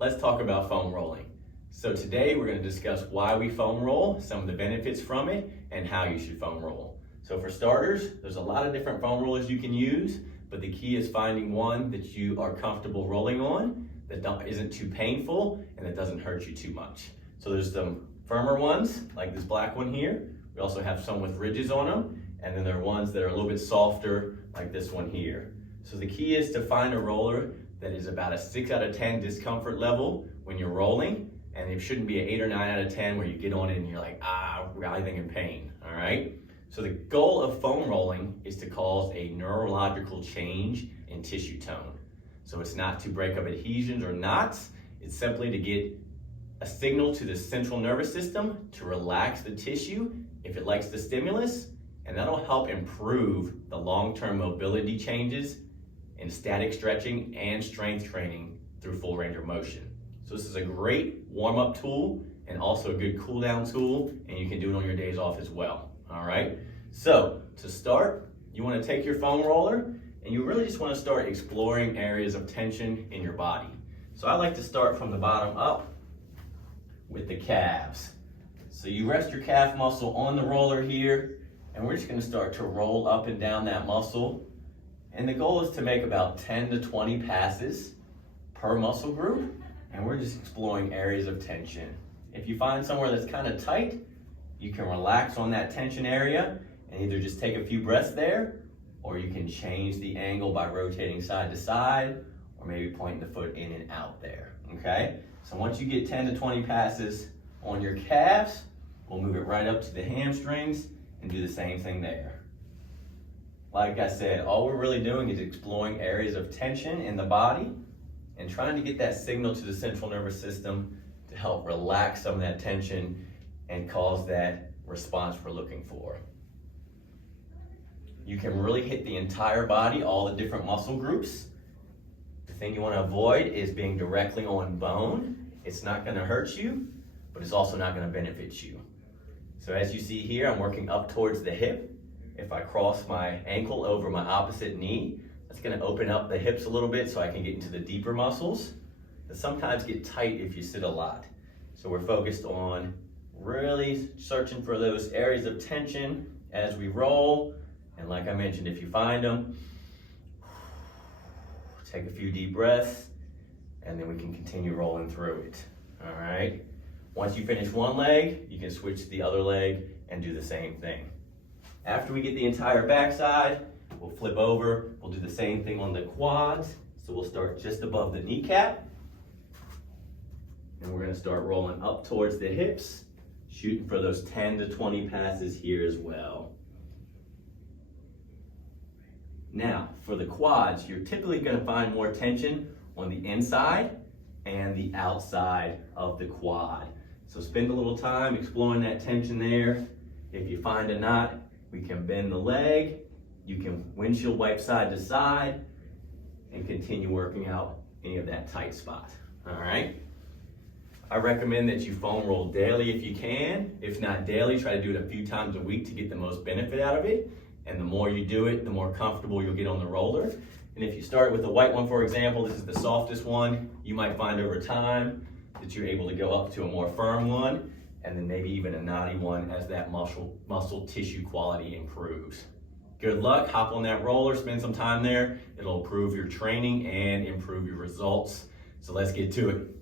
let's talk about foam rolling. So today we're going to discuss why we foam roll, some of the benefits from it, and how you should foam roll. So for starters, there's a lot of different foam rollers you can use, but the key is finding one that you are comfortable rolling on, that isn't too painful, and that doesn't hurt you too much. So there's some firmer ones, like this black one here. We also have some with ridges on them, and then there are ones that are a little bit softer, like this one here. So the key is to find a roller that is about a 6 out of 10 discomfort level when you're rolling, and it shouldn't be an 8 or 9 out of 10 where you get on it and you're like, writhing in pain, all right? So the goal of foam rolling is to cause a neurological change in tissue tone. So it's not to break up adhesions or knots, it's simply to get a signal to the central nervous system to relax the tissue if it likes the stimulus, and that'll help improve the long-term mobility changes in static stretching and strength training through full range of motion. So this is a great warm-up tool and also a good cool-down tool, and you can do it on your days off as well. All right, so to start, you want to take your foam roller and you really just want to start exploring areas of tension in your body. So I like to start from the bottom up with the calves. So you rest your calf muscle on the roller here, and we're just going to start to roll up and down that muscle. And the goal is to make about 10 to 20 passes per muscle group, and we're just exploring areas of tension. If you find somewhere that's kind of tight, you can relax on that tension area and either just take a few breaths there, or you can change the angle by rotating side to side, or maybe pointing the foot in and out there, okay? So once you get 10 to 20 passes on your calves, we'll move it right up to the hamstrings and do the same thing there. Like I said, all we're really doing is exploring areas of tension in the body and trying to get that signal to the central nervous system to help relax some of that tension and cause that response we're looking for. You can really hit the entire body, all the different muscle groups. The thing you want to avoid is being directly on bone. It's not going to hurt you, but it's also not going to benefit you. So as you see here, I'm working up towards the hip. If I cross my ankle over my opposite knee, that's going to open up the hips a little bit so I can get into the deeper muscles that sometimes get tight if you sit a lot. So we're focused on really searching for those areas of tension as we roll. And like I mentioned, if you find them, take a few deep breaths, and then we can continue rolling through it, all right? Once you finish one leg, you can switch to the other leg and do the same thing. After we get the entire backside, we'll flip over. We'll do the same thing on the quads. So we'll start just above the kneecap, and we're gonna start rolling up towards the hips, shooting for those 10 to 20 passes here as well. Now, for the quads, you're typically going to find more tension on the inside and the outside of the quad. So spend a little time exploring that tension there. If you find a knot, we can bend the leg. You can windshield wipe side to side and continue working out any of that tight spot. All right? I recommend that you foam roll daily if you can. If not daily, try to do it a few times a week to get the most benefit out of it. And the more you do it, the more comfortable you'll get on the roller. And if you start with the white one, for example, this is the softest one, you might find over time that you're able to go up to a more firm one, and then maybe even a knotty one as that muscle tissue quality improves. Good luck, hop on that roller, spend some time there. It'll improve your training and improve your results. So let's get to it.